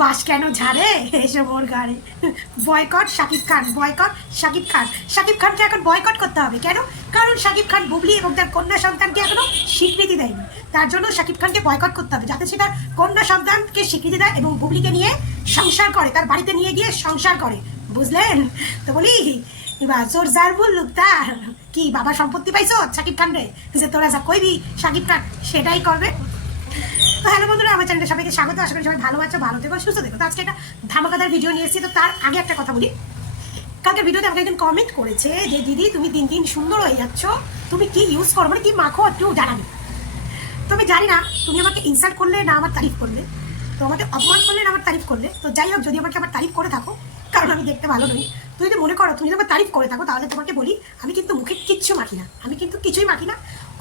বাস কেন ঝাড়ে এসব ওর গাড়ি। Boycott Shakib Khan, boycott Shakib Khan. শাকিব খানকে এখন বয়কট করতে হবে। কেন? কারণ শাকিব খান বুবলি এবং তার কন্যা সন্তানকে এখনো স্বীকৃতি দেয়নি। তার জন্য শাকিব খানকে বয়কট করতে হবে, যাতে সে তার কন্যা সন্তানকে স্বীকৃতি দেয় এবং বুবলিকে নিয়ে সংসার করে, তার বাড়িতে নিয়ে গিয়ে সংসার করে। বুঝলেন তো? বলি এবার জোর যার বললুক তার কি বাবা সম্পত্তি পাইছো শাকিব খান রে, যে তোরা যা কইবি শাকিব খান সেটাই করবে। তো হ্যালো বন্ধুরা, আমার চ্যানেলে সবাইকে স্বাগত। আশা করি সবাই ভালো আছো, ভালো থেকো, সুস্থ থেকো। তো আজকে একটা ধামাকাদার ভিডিও নিয়ে এসেছি। তো তার আগে একটা কথা বলি, কালকে ভিডিওতে আমাকে একজন কমেন্ট করেছে যে দিদি তুমি দিন দিন সুন্দর হয়ে যাচ্ছ, তুমি কি ইউজ করো, মানে কি মাখো একটু জানাবি। তো আমি জানি না তুমি আমাকে ইনসাল্ট করলে না আমার তারিফ করলে, তো আমাকে অপমান করলে না আমার তারিফ করলে। তো যাই হোক, যদি আমাকে আবার তারিফ করে থাকো, কারণ আমি দেখতে ভালো নই, তো যদি মনে করো তুমি যদি আমার তারিফ করে থাকো, তাহলে তোমাকে বলি আমি কিন্তু মুখে কিচ্ছু মাখি না, আমি কিন্তু কিছুই মাখি না।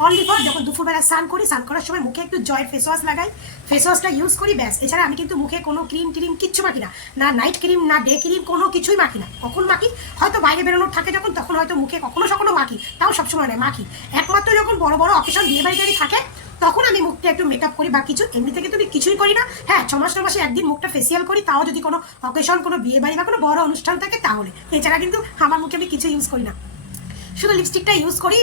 অনলি ফর যখন দুপুরবেলা স্নান করি, স্নান করার সময় মুখে একটু জয়ের ফেস ওয়াশ লাগাই, ফেস ওয়াশটা ইউজ করি, ব্যাস। এছাড়া আমি কিন্তু মুখে কোনো ক্রিম টিরিম কিচ্ছু মাখি না, না নাইট ক্রিম না ডে ক্রিম, কোনো কিছুই মাখি না। কখন মাখি? হয়তো বাইরে বেরোনোর থাকে যখন, তখন হয়তো মুখে কখনো সখনো মাখি, তাও সবসময় নয় মাখি। একমাত্র যখন বড় বড় অকেশন বিয়ে বাড়ি থাকে তখন আমি মুখটা একটু মেকআপ করি বা কিছু, এমনি থেকে তুমি কিছুই করি না। হ্যাঁ, 6 মাসে একদিন মুখটা ফেসিয়াল করি, তাও যদি কোনো অকেশন, কোনো বিয়ে বাড়ি বা কোনো বড় অনুষ্ঠান থাকে তাহলে। এছাড়া কিন্তু আমার মুখে আমি কিছু ইউজ করি না, শুধু লিপস্টিকটা ইউজ করি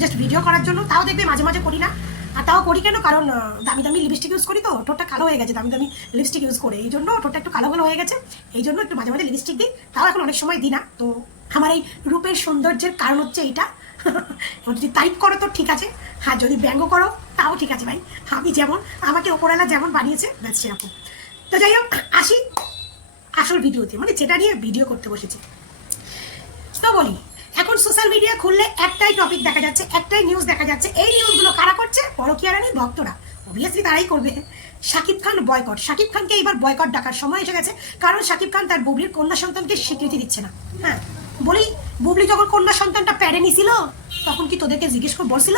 জাস্ট ভিডিও করার জন্য, তাও দেখবে মাঝে মাঝে করি না। আর তাও করি কেন? কারণ দামি দামি লিপস্টিক ইউজ করি, তো ঠোঁটটা কালো হয়ে গেছে দামি দামি লিপস্টিক ইউজ করে, এই জন্য ঠোঁটটা একটু কালো কালো হয়ে গেছে, এই জন্য একটু মাঝে মাঝে লিপস্টিক দিই, তাও এখন অনেক সময় দিই না। তো আমার এই রূপের সৌন্দর্যের কারণ হচ্ছে এইটা। যদি তারিফ করো তো ঠিক আছে, হ্যাঁ যদি ব্যঙ্গ করো তাও ঠিক আছে ভাই, আমি যেমন, আমাকে ওপরওয়ালা যেমন বানিয়েছে ব্যাস সেরকম। তো যাই হোক, আসি আসল ভিডিওতে, মানে যেটা নিয়ে ভিডিও করতে বসেছি। তো বলি, এখন সোশ্যাল মিডিয়া খুললে একটাই টপিক দেখা যাচ্ছে, একটাই নিউজ দেখা যাচ্ছে। এই নিউজগুলো কারা করছে? পরকীয়া রানীর ভক্তরা, অবভিয়াসলি তারাই করবে। শাকিব খান বয়কট, শাকিব খানকে এবার বয়কট ডাকার সময় এসে গেছে, কারণ শাকিব খান তার বুবলির কন্যা সন্তানকে স্বীকৃতি দিচ্ছে না। হ্যাঁ বলি, বুবলি যখন কন্যা সন্তানটা প্যাডে নিছিল, তখন কি তোদেরকে জিজ্ঞেস করে বলছিল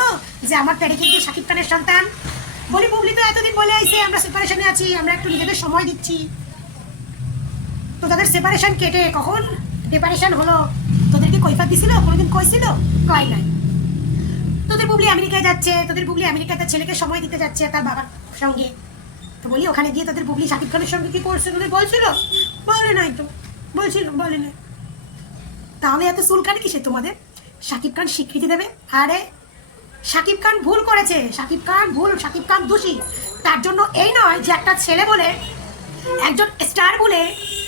যে আমার প্যাডে কিন্তু শাকিব খানের সন্তান? বলি, বুবলি তো এতদিন বলে আইছে আমরা সেপারেশনে আছি, আমরা একটু নিজেদের সময় দিচ্ছি। তো তাদের সেপারেশন কেটে কখন সেপারেশন হলো, তোদেরকে কৈফাত দিছিল? কোনোদিন কইছিল? কয় নাই। তোদের বুবলি আমেরিকায় যাচ্ছে, তোদের বুবলি আমেরিকায় তার ছেলেকে সময় দিতে যাচ্ছে তার বাবার সঙ্গে। তো বলি, ওখানে গিয়ে তোদের বুবলি শাকিব খানের সঙ্গে কি করছে তোদের বলছিল? বলে নাই তো, বলছিল বলে নাই। তাহলে এত চুলকানি কিসে তোমাদের? শাকিব খান স্বীকৃতি দেবে? আরে শাকিব খান ভুল করেছে, শাকিব খান ভুল, শাকিব খান দোষী। তার জন্য এই নয় যে একটা ছেলে বলে, একজন স্টার বলে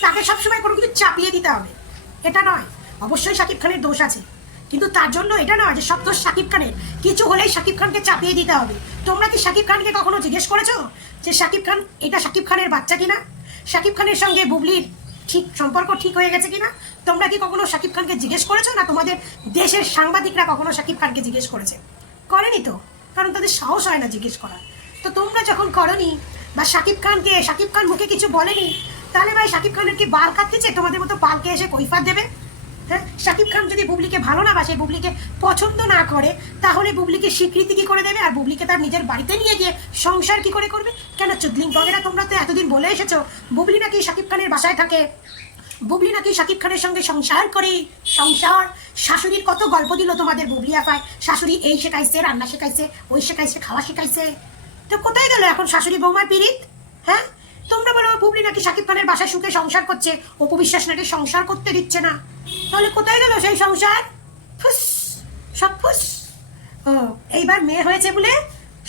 তাকে সবসময় কোনো কিছু চাপিয়ে দিতে হবে, এটা নয়। অবশ্যই শাকিব খানের দোষ আছে, কিন্তু তার জন্য এটা নয় যে সব দোষ শাকিব খানের, কিছু হলেই শাকিব খানকে চাপিয়ে দিতে হবে। তোমরা কি শাকিব খানকে কখনো জিজ্ঞেস করেছো যে শাকিব খান এটা শাকিব খানের বাচ্চা কিনা, শাকিব খানের সঙ্গে বুবলির ঠিক সম্পর্ক ঠিক হয়ে গেছে কিনা? তোমরা কি কখনো শাকিব খানকে জিজ্ঞেস করেছো? না তোমাদের দেশের সাংবাদিকরা কখনো শাকিব খানকে জিজ্ঞেস করেছে? করেনি তো, কারণ তাদের সাহস হয় না জিজ্ঞেস করার। তো তোমরা যখন করনি বা শাকিব খান মুখে কিছু বলেনি, তাহলে ভাই শাকিব খানের কি বাল কাটতেছে তোমাদের মতো বালকে এসে কৈফাত দেবে? হ্যাঁ, শাকিব খান যদি বুবলিকে ভালো না বাসে, বুবলিকে পছন্দ না করে, তাহলে বুবলিকে স্বীকৃতি কি করে দেবে? আর বুবলিকে তার নিজের বাড়িতে নিয়ে গিয়ে সংসার কি করে করবে? কেন চুদলিং বগেরা, তোমরা তো এতদিন বলে এসেছো বুবলি নাকি শাকিব খানের বাসায় থাকে, বুবলি নাকি শাকিব খানের সঙ্গে সংসার করে, সংসার। শাশুড়ির কত গল্প দিল তোমাদের বুবলি আপায়, শাশুড়ি এই শেখাইছে, রান্না শেখাইছে, ওই শেখাইছে, খাওয়া শেখাইছে। তো কোথায় গেল এখন শাশুড়ি বৌমার পিরিত? হ্যাঁ, তোমরা বলো বুবলি নাকি শাকিব খানের বাসায় সুখে সংসার করছে, অপু বিশ্বাস নাকি সংসার করতে দিচ্ছে না। তাহলে কোথায় গেল সেই সংসার? ফুস, সব ফুস। ও, এইবার মেয়ে হয়েছে বলে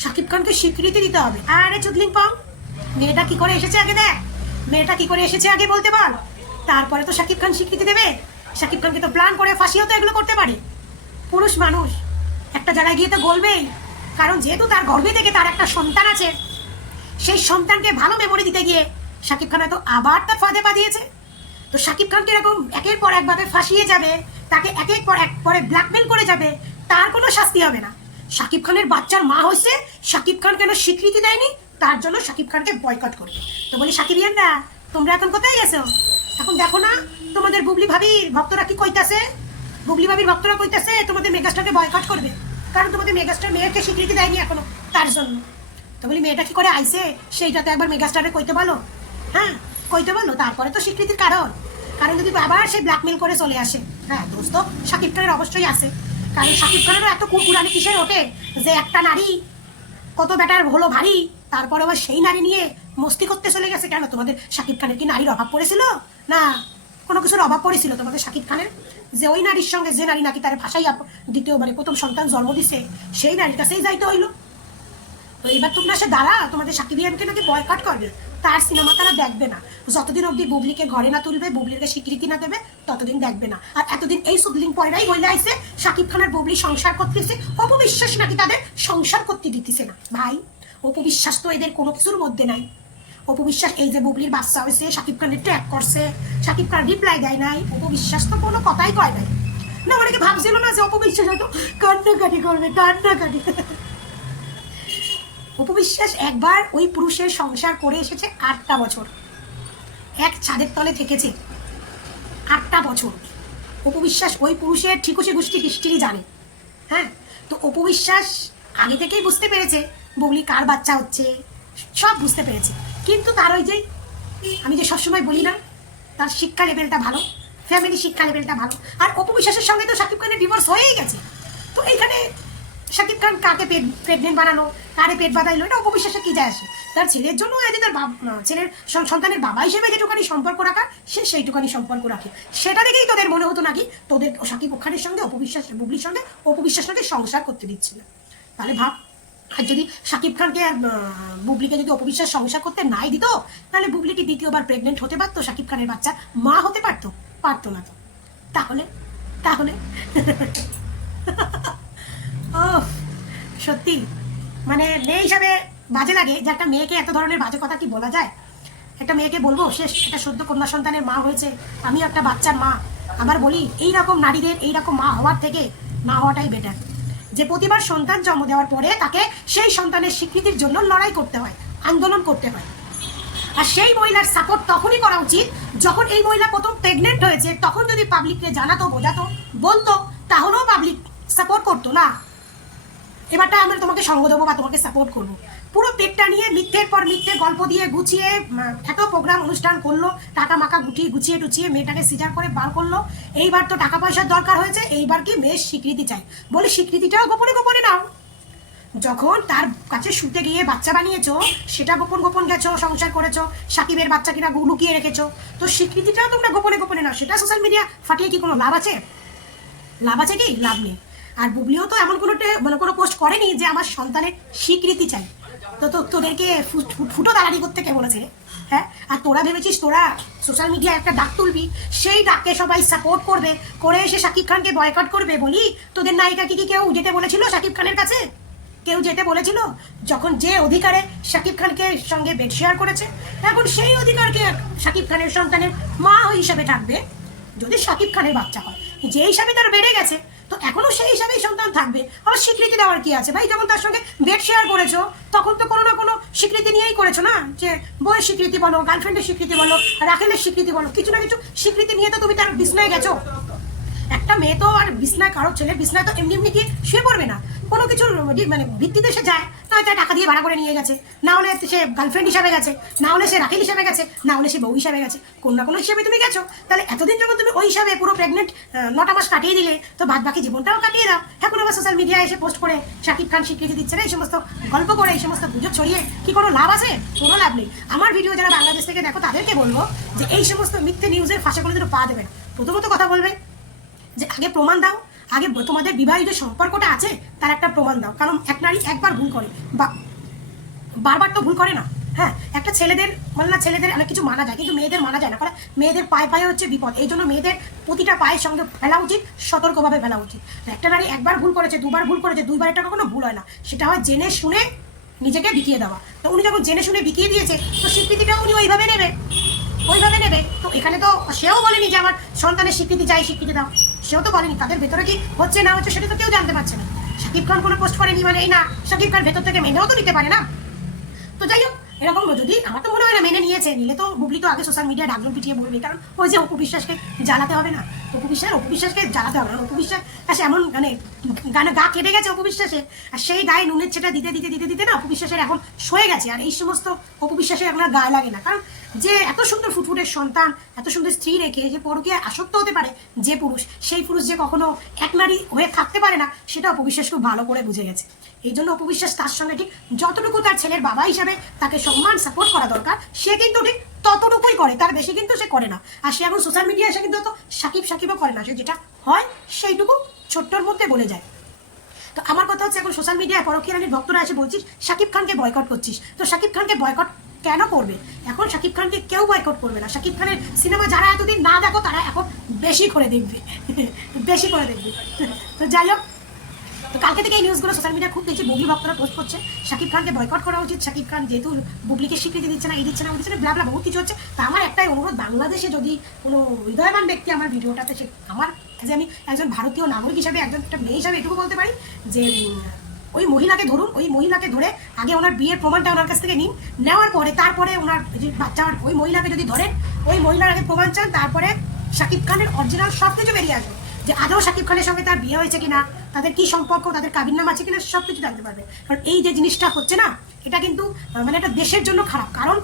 শাকিব খানকে স্বীকৃতি দিতে হবে। আরে চুদলিং পং, মেয়েটা কি করে এসেছে আগে দেখ, মেয়েটা কি করে এসেছে আগে বলতে বল, তারপরে তো শাকিব খান স্বীকৃতি দেবে। শাকিব খানকে তো প্ল্যান করে ফাঁসিও তো এগুলো করতে পারে। পুরুষ মানুষ একটা জায়গায় গিয়ে তো বলবেই, কারণ যেহেতু তার গর্ভে থেকে তার একটা সন্তান আছে, সেই সন্তানকে ভালো মেমোরি দিতে গিয়ে শাকিব খান তো আবার তার ফাঁদে পা দিয়েছে। তো শাকিব খানকে এরকম একের পর একভাবে ফাঁসিয়ে যাবে, তাকে একের পর এক পরে ব্ল্যাকমেল করে যাবে, তার কোনো শাস্তি হবে না। শাকিব খানের বাচ্চার মা হয়েছে, শাকিব খান কেন স্বীকৃতি দেয়নি, তার জন্য শাকিব খানকে বয়কট করবে। তো বলি শাকিবিয়ানরা, তোমরা এখন কোথায় গেছো? এখন দেখো না তোমাদের বুবলি ভাবির ভক্তরা কি কইতাছে, বুবলি ভাবির ভক্তরা কইতাছে তোমাদের মেগাস্টারকে বয়কট করবে, কারণ তোমাদের মেগাস্টার মেয়েকে স্বীকৃতি দেয়নি এখনো, তার জন্য। তো বলি মেয়েটা কি করে আইছে সেইটা তো একবার মেগাস্টারে কইতে বলো। হ্যাঁ, কইতে বলো, তারপরে তো স্বীকৃতির কারণ। কারণ যদি আবার সে ব্ল্যাকমেল করে চলে আসে, হ্যাঁ দোষ তো শাকিব খানের অবশ্যই আছে, কারণ শাকিব খানেরও এত কুকুরানি কিসের ওঠে যে একটা নারী কত বেটার হলো ভারী, তারপরে আবার সেই নারী নিয়ে মস্তি করতে চলে গেছে। কেন তোমাদের শাকিব খানের কি নারীর অভাব পড়েছিল? না, কোনো কিছুর অভাব পড়েছিল তোমাদের শাকিব খানের? যে ওই নারীর সঙ্গে যে নারী নাকি তার ভাষাই দ্বিতীয়বারে প্রথম সন্তান জন্ম দিছে, সেই নারীর কাছেই যাইতে হইলো। তো এবার তোমরা সে দাঁড়া তোমাদের সাকিবিয়ানকে নাকি বয়কট করবে, তার সিনেমা তারা দেখবে না। যতদিন অবধি বুবলিকে ঘরে না তুলবে, বুবলিকে স্বীকৃতি না দেবে, ততদিন দেখবে না। আর এতদিন এই সুদলিং পয়রাই বলে আইছে শাকিব খানের বুবলি সংসার করতেছে, অপবিশ্বাস নাকি তাদের সংসার করতে দিতেছে না। ভাই, অপবিশ্বাস তো এদের কোনো কিছুর মধ্যে নাই। অপবিশ্বাস এই যে বুবলির বাচ্চা হয়েছে, শাকিব খানের ট্র্যাক করছে, শাকিব খান রিপ্লাই দেয় নাই, অপবিশ্বাস তো কোনো কথাই কয় নাই। না, অনেকে ভাবছিল না যে অপবিশ্বাস হয়তো কান্নাকাটি করবে, কান্নাকাটি। অপবিশ্বাস একবার ওই পুরুষের সংসার করে এসেছে 8টা বছর, এক ছাদের তলে থেকেছে 8টা বছর। অপবিশ্বাস ওই পুরুষের ঠিকুসি গোষ্ঠী হিস্ট্রি জানে। হ্যাঁ, তো অপবিশ্বাস আগে থেকেই বুঝতে পেরেছে বুবলি কার বাচ্চা হচ্ছে, সব বুঝতে পেরেছে। কিন্তু তার ওই যে আমি যে সবসময় বলি না, তার শিক্ষা লেভেলটা ভালো, ফ্যামিলি শিক্ষা লেভেলটা ভালো। আর অপবিশ্বাসের সঙ্গে তো শাকিব খানের ডিভোর্স হয়েই গেছে। তো এইখানে শাকিব খান কাকে প্রেগনেন্ট বানালো, কারে পেট বাঁধাইলো, এটা অপবিশ্বাসে কি যায় আসে? তার ছেলের জন্য তার ছেলের সন্তানের বাবা হিসেবে যেটুকানি সম্পর্ক রাখা, সে সেইটুকানি সম্পর্ক রাখে। সেটা দেখেই তোদের মনে হতো নাকি তোদের শাকিব খানের সঙ্গে অপবিশ্বাস, বুবলির সঙ্গে অপবিশ্বাস নাকি সংসার করতে দিচ্ছিল। তাহলে ভাব, আর যদি শাকিব খানকে আর বুবলিকে যদি অপবিশ্বাস সংসার করতে নাই দিত, তাহলে বুবলি কি দ্বিতীয়বার প্রেগনেন্ট হতে পারতো, শাকিব খানের বাচ্চা মা হতে পারতো? পারতো না তো। তাহলে তাহলে ও সত্যি মানে মেয়ে হিসাবে বাজে লাগে যে একটা মেয়েকে এত ধরনের বাজে কথা কি বলা যায়। একটা মেয়েকে বলবো সে একটা সদ্য কন্যা সন্তানের মা হয়েছে, আমি একটা বাচ্চার মা। আবার বলি এইরকম নারীদের এইরকম মা হওয়ার থেকে না হওয়াটাই বেটার। যে প্রতিবার সন্তান জন্ম দেওয়ার পরে তাকে সেই সন্তানের স্বীকৃতির জন্য লড়াই করতে হয়, আন্দোলন করতে হয়। আর সেই মহিলার সাপোর্ট তখনই করা উচিত যখন এই মহিলা প্রথম প্রেগনেন্ট হয়েছে, তখন যদি পাবলিককে জানাতো, বোঝাতো, বলতো, তাহলেও পাবলিক সাপোর্ট করতো না। এবারটা আমরা তোমাকে সঙ্গ দেবো বা তোমাকে সাপোর্ট করবো। পুরো পেটটা নিয়ে মিথ্যের পর মিথ্যে গল্প দিয়ে গুছিয়ে এত প্রোগ্রাম অনুষ্ঠান করলো, টাকা মাকা গুছিয়ে টুচিয়ে মেয়েটাকে সিজার করে বার করলো। এইবার তো টাকা পয়সার দরকার হয়েছে, এইবার কি মেয়ের স্বীকৃতি চাই, বলে স্বীকৃতিটাও গোপনে গোপনে নাও। যখন তার কাছে শুতে গিয়ে বাচ্চা বানিয়েছো, সেটা গোপন গোপন গেছো, সংসার করেছো, সাকিবের বাচ্চা কিনা লুকিয়ে রেখেছো, তো স্বীকৃতিটাও তোমরা গোপনে গোপনে নাও। সেটা সোশ্যাল মিডিয়া ফাটিয়ে কি কোনো লাভ আছে? লাভ আছে কি? লাভ নেই। আর বুবলিও তো এমন কোনো পোস্ট করেনি যে আমার সন্তানের স্বীকৃতি চাই। তো তোদেরকে ফুটো দালালি করতে কে বলেছে? হ্যাঁ, আর তোরা ভেবেছিস তোরা সোশ্যাল মিডিয়ায় একটা ডাক তুলবি, সেই ডাককে সবাই সাপোর্ট করবে, করে এসে শাকিব খানকে বয়কট করবে বলি তোদের নায়িকা কি কেউ যেতে বলেছিল শাকিব খানের কাছে? কেউ যেতে বলেছিল? যখন যে অধিকারে শাকিব খানকে সঙ্গে বেড শেয়ার করেছে, এখন সেই অধিকারকে শাকিব খানের সন্তানের মা হিসাবে থাকবে। যদি শাকিব খানের বাচ্চা হয়, যে হিসাবে তার বেড়ে গেছে, তো এখনো সেই হিসাবেই সন্তান থাকবে। আবার স্বীকৃতি দেওয়ার কি আছে ভাই? যখন তার সঙ্গে বেড শেয়ার করেছো, তখন তো কোনো না কোনো স্বীকৃতি নিয়েই করেছো না? যে বইয়ের স্বীকৃতি বলো, গার্লফ্রেন্ডের স্বীকৃতি বলো, রাখেলের স্বীকৃতি বলো, কিছু না কিছু স্বীকৃতি নিয়ে তো তুমি তার বিছনায় গেছো। একটা মেয়ে তো আর বিছনায়, কারো ছেলে বিছনায় তো এমনি এমনি গিয়ে শুয়ে পড়বে না, কোনো কিছুর মানে ভিত্তিতে সে যায়। না হয়তো টাকা দিয়ে ভাড়া করে নিয়ে গেছে, না হলে সে গার্লফ্রেন্ড হিসাবে গেছে, না হলে সে রাখিল হিসাবে গেছে, না হলে সে বউ হিসাবে গেছে, কোনো না কোনো হিসাবে তুমি গেছো। তাহলে এতদিন যখন তুমি ওই হিসাবে পুরো প্রেগনেন্ট 9টা মাস কাটিয়ে দিলে, তো বাদ বাকি জীবনটাও কাটিয়ে দাও। এখন আবার সোশ্যাল মিডিয়ায় এসে পোস্ট করে শাকিব খান স্বীকৃতি দিচ্ছে না, এই সমস্ত গল্প করে, এই সমস্ত গুজব ছড়িয়ে কি কোনো লাভ আছে? কোনো লাভ নেই। আমার ভিডিও যারা বাংলাদেশ থেকে দেখো তাদেরকে বলবো যে এই সমস্ত মিথ্যে নিউজের ফাঁসে কোনো দিনও পা দেবে না। প্রথমত কথা বলবে যে আগে প্রমাণ দাও, আগে তোমাদের বিবাহিত সম্পর্কটা আছে তার একটা প্রমাণ দাও। কারণ এক নারী একবার ভুল করে বা বারবার তো ভুল করে না। হ্যাঁ, একটা ছেলেদের অনেক কিছু মানা যায়, কিন্তু মেয়েদের মানা যায় না। কারণ মেয়েদের পায়ে পায়ে হচ্ছে বিপদ। এই জন্য মেয়েদের প্রতিটা পায়ের সঙ্গে ফেলা উচিত, সতর্কভাবে ফেলা উচিত। একটা নারী একবার ভুল করেছে, দুবার ভুল করেছে, দুইবার এটা কখনো ভুল হয় না। সেটা হয় জেনে শুনে নিজেকে বিকিয়ে দেওয়া। তো উনি যখন জেনে শুনে বিকিয়ে দিয়েছে, তো স্বীকৃতিটাও উনি ওইভাবে নেবে। তো এখানে তো সেও বলেনি যে আমার সন্তানের স্বীকৃতি চাই, স্বীকৃতি দাও। সেও তো বলেনি। তাদের ভেতরে কি হচ্ছে না হচ্ছে সেটা তো কেউ জানতে পারছে না। শাকিব খান কোনো পোস্ট করেনি মানে এই না, শাকিব খান ভেতর থেকে মেনেও তো নিতে পারে না। তো যাই হোক, এরকম যদি আমার তো মনে হয় না মেনে নিলে তো বুবলি তো আগে সোশ্যাল মিডিয়ায় ডাকলো পিটিয়ে বলবে। কারণ ওই যে অপবিশ্বাসকে জ্বালাতে হবে না, অপবিশ্বাসকে জ্বালাতে হবে না। অপবিশ্বাস এমন মানে গানে গা কেটে গেছে অপবিশ্বাসে, আর সেই গায়ে নুনের ছেটা দিতে দিতে দিতে দিতে না অপবিশ্বাসের এখন সয়ে গেছে। আর এই সমস্ত অপবিশ্বাসের আপনার গায়ে লাগে না। কারণ যে এত সুন্দর ফুটফুটের সন্তান, এত সুন্দর স্ত্রী রেখে যে পরকীয়ায় আসক্ত হতে পারে যে পুরুষ, সেই পুরুষ যে কখনো এক নারী হয়ে থাকতে পারে না, সেটা অপবিশ্বাস খুব ভালো করে বুঝে গেছে। এই জন্য অপু বিশ্বাস তার সঙ্গে ঠিক যতটুকু তার ছেলের বাবা হিসাবে তাকে সম্মান সাপোর্ট করা দরকার, সে কিন্তু ঠিক ততটুকুই করে, তার বেশি কিন্তু সে করে না। আর সে এখন সোশ্যাল মিডিয়ায় এসে কিন্তু তো সাকিবও করে না, সে যেটা হয় সেইটুকু ছোট্টর মধ্যে বলে যায়। তো আমার কথা হচ্ছে, এখন সোশ্যাল মিডিয়ায় পরকীয়া রানীর ভক্তরা এসে বলছিস শাকিব খানকে বয়কট করছিস, তো শাকিব খানকে বয়কট কেন করবে? এখন শাকিব খানকে কেউ বয়কট করবে না। শাকিব খানের সিনেমা যারা এতদিন না দেখো তারা এখন বেশি করে দেখবে বেশি করে দেখবে। তো যাই হোক, তো কালকে থেকে এই নিউজগুলো সোশ্যাল মিডিয়া খুব দেখছি, বুবলি ভক্তরা পোস্ট করছে শাকিব খানকে বয়কট করা উচিত, শাকিব খান যেহেতু বুবলিকে স্বীকৃতি দিচ্ছে না, এই দিচ্ছে না, ওই দিচ্ছে না, ব্লা বহুত কিছু হচ্ছে। তা আমার একটাই অনুরোধ, বাংলাদেশে যদি কোনো হৃদয়বান ব্যক্তি আমার ভিডিওটাতে, সে আমার আমি একজন ভারতীয় নাগরিক হিসাবে, একজন একটা মেয়ে হিসাবে এটুকু বলতে পারি যে ওই মহিলাকে ধরুন, ওই মহিলাকে ধরে আগে ওনার বিয়ের প্রমাণটা ওনার কাছ থেকে নিন, নেওয়ার পরে তারপরে ওনার যে বাচ্চা, ওই মহিলাকে যদি ধরেন, ওই মহিলার আগে প্রমাণ চান, তারপরে শাকিব খানের অরিজিনাল সব কিছু বেরিয়ে আসবে, যে আদৌ শাকিব খানের সঙ্গে তার বিয়ে হয়েছে কিনা, তাদের কি সম্পর্ক, তাদের কাবিন নাম আছে কিনা, সব কিছু জানতে পারবে। কারণ এই যে জিনিসটা হচ্ছে না, এটা কিন্তু মানে একটা দেশের জন্য খারাপ। কারণ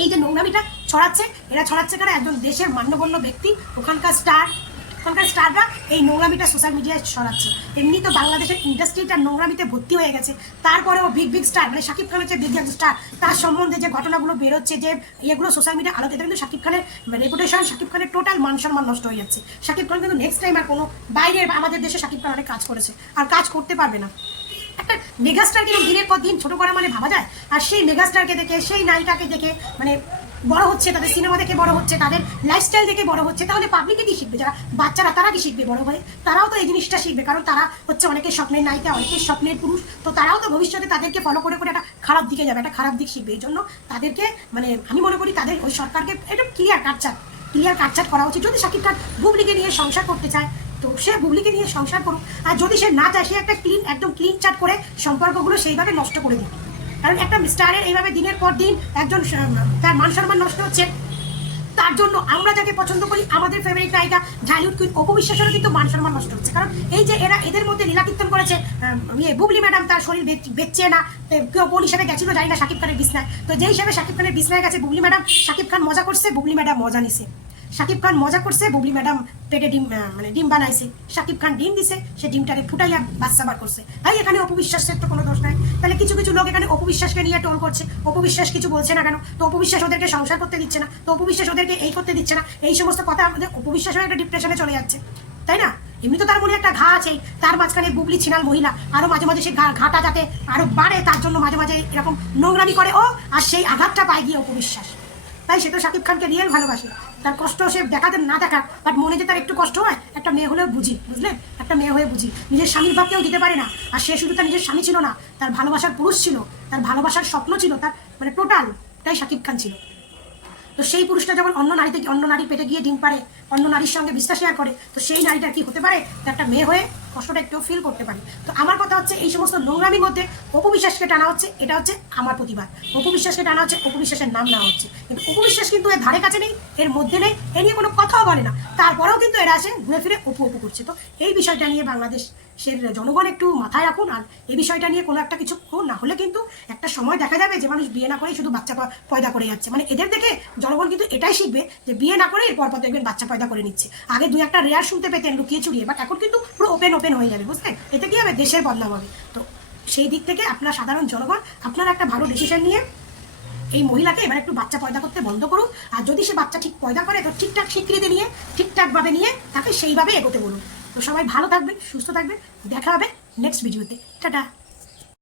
এই যে নোংরামিটা ছড়াচ্ছে, এরা ছড়াচ্ছে কারণ একজন দেশের মান্যগণ্য ব্যক্তি, ওখানকার স্টাররা এই নোংরামিটা সোশ্যাল মিডিয়ায় ছড়াচ্ছে। এমনি তো বাংলাদেশের ইন্ডাস্ট্রিটা নোংরামিতে ভর্তি হয়ে গেছে, তারপরেও বিগ স্টার, মানে শাকিব খান হচ্ছে বিগ স্টার, তার সম্বন্ধে যে ঘটনাগুলো বেরোচ্ছে, যে এগুলো সোশ্যাল মিডিয়া আলোতে, কিন্তু শাকিব খানের রেপুটেশন, শাকিব খানের টোটাল মান সম্মান নষ্ট হয়ে যাচ্ছে। শাকিব খান কিন্তু নেক্সট টাইম আর কোনো বাইরের, আমাদের দেশে শাকিব খান অনেক কাজ করেছে, আর কাজ করতে পারবে না। একটা মেগাস্টারকে দিনের পর দিন ছোট করা মানে ভাবা যায়? আর সেই মেগাস্টারকে দেখে, সেই নায়িকাকে দেখে মানে বড় হচ্ছে, তাদের সিনেমা দেখে বড় হচ্ছে, তাদের লাইফস্টাইল দেখে বড় হচ্ছে, তাহলে পাবলিকে কি শিখবে? যারা বাচ্চারা, তারা কি শিখবে বড় হয়ে? তারাও তো এই জিনিসটা শিখবে, কারণ তারা হচ্ছে অনেকের স্বপ্নের নায়িকা, অনেকের স্বপ্নের পুরুষ, তো তারাও তো ভবিষ্যতে তাদেরকে ফলো করে করে একটা খারাপ দিকে যাবে, একটা খারাপ দিক শিখবে। এই জন্য তাদেরকে মানে আমি মনে করি তাদের ওই সরকারকে একটু ক্লিয়ার কাটছাট করা উচিত। যদি শাকিব খান বুবলিকে নিয়ে সংসার করতে চায়, তো সে বুবলিকে নিয়ে সংসার করুক, আর যদি সে না চায়, সে একটা একদম ক্লিন চাট করে সম্পর্কগুলো সেইভাবে নষ্ট করে দিবে। কারণ একটা স্টারের এইভাবে দিনের পর দিন একজন তার মান সম্মান নষ্ট হচ্ছে, তার জন্য আমরা যাকে পছন্দ করি, আমাদের ফেভারিট নায়িকা ঢালিউড কুইন অপু বিশ্বাসেরও কিন্তু মান সম্মান নষ্ট হচ্ছে। কারণ এই যে এদের মধ্যে লীলাকীর্তন করেছে, বুবলি ম্যাডাম তার শরীর বেচছে না, কেউ বোন হিসেবে গেছিল জানি না শাকিব খানের বিছনায়, তো যেই হিসাবে শাকিব খানের বিছনায় গেছে বুবলি ম্যাডাম, শাকিব খান মজা করছে, বুবলি ম্যাডাম মজা নিছে। শাকিব খান মজা করছে, বুবলি ম্যাডাম পেটে ডিম বানাইছে, শাকিব খান ডিম দিছে, সে ডিমটাকে ফুটাইয়া বাচ্চা বার করছে। ভাই এখানে অপু বিশ্বাসের তো কোনো দোষ নাই। তাহলে কিছু লোক এখানে অপু বিশ্বাসকে নিয়ে টোল করছে, অপু বিশ্বাস কিছু বলছে না কেন? তো অপু বিশ্বাস ওদেরকে সংসার করতে দিচ্ছে না, তো অপু বিশ্বাস ওদেরকে এই করতে দিচ্ছে না, এই সমস্ত কথা আমাদের অপু বিশ্বাসও একটা ডিপ্রেশনে চলে যাচ্ছে, তাই না? এমনি তো তার মনে একটা ঘা আছে, তার মাঝখানে বুবলি ছিনাল মহিলা, আরো মাঝে মাঝে সেই ঘাটা যাতে আরো বাড়ে, তার জন্য মাঝে মাঝে এরকম নোংরামি করে ও, আর সেই আঘাতটা পায় গিয়ে অপু বিশ্বাস। তাই সে তো শাকিব খানকে রিয়েল ভালোবাসে, তার কষ্ট সে দেখাতে না দেখা, বাট মনে যে তার একটু কষ্ট হয়, একটা মেয়ে হলেও বুঝি, বুঝলেন? একটা মেয়ে হয়ে বুঝি, নিজের স্বামীর ভাবকেও দিতে পারে না। আর সে শুধু তার নিজের স্বামী ছিল না, তার ভালোবাসার পুরুষ ছিল, তার ভালোবাসার স্বপ্ন ছিল, তার মানে টোটালটাই শাকিব খান ছিল। তো সেই পুরুষটা যখন অন্য নারীর পেটে গিয়ে ডিম পারে, অন্য নারীর সঙ্গে বিস্তার শেয়ার করে, তো সেই নারীটা কি হতে পারে? একটা মেয়ে হয়ে কষ্টটা একটু ফিল করতে পারে। তো আমার কথা হচ্ছে, এই সমস্ত নোংরামির মধ্যে অপু বিশ্বাসকে টানা হচ্ছে, এটা হচ্ছে আমার প্রতিবাদ। অপু বিশ্বাসকে টানা হচ্ছে, অপু বিশ্বাসের নাম নেওয়া হচ্ছে, কিন্তু অপু বিশ্বাস কিন্তু এর ধারে কাছে নেই, এর মধ্যে নেই, এ নিয়ে কোনো কথাও বলে না, তারপরেও কিন্তু এরা আসে ঘুরে ফিরে অপু করছে। তো এই বিষয়টা নিয়ে বাংলাদেশের জনগণ একটু মাথায় রাখুন, আর এই বিষয়টা নিয়ে কোনো একটা কিছু না হলে কিন্তু একটা সময় দেখা যাবে যে মানুষ বিয়ে না করেই শুধু বাচ্চা পয়দা করে যাচ্ছে। মানে এদের দেখে জনগণ কিন্তু এটাই শিখবে যে বিয়ে না করে এরপর দেখবেন বাচ্চা পয়দা করে নিচ্ছে। আগে দুই একটা রেয়ার শুনতে পেতেন লুকিয়ে চুরিয়ে, বাট এখন কিন্তু পুরো ওপেন হয়ে যাবে, বুঝলেন? এতে কি হবে? দেশের বদনাম হবে। তো সেই দিক থেকে আপনার সাধারণ জনগণ, আপনারা একটা ভালো ডিসিশন নিয়ে এই মহিলাকে এবার একটু বাচ্চা পয়দা করতে বন্ধ করুন। আর যদি সে বাচ্চা ঠিক পয়দা করে, তো ঠিকঠাক স্বীকৃতি নিয়ে, ঠিকঠাকভাবে নিয়ে তাকে সেইভাবে এগোতে বলুন। তো সবাই ভালো থাকবেন, সুস্থ থাকবেন, দেখা হবে নেক্সট ভিডিওতে। টাটা।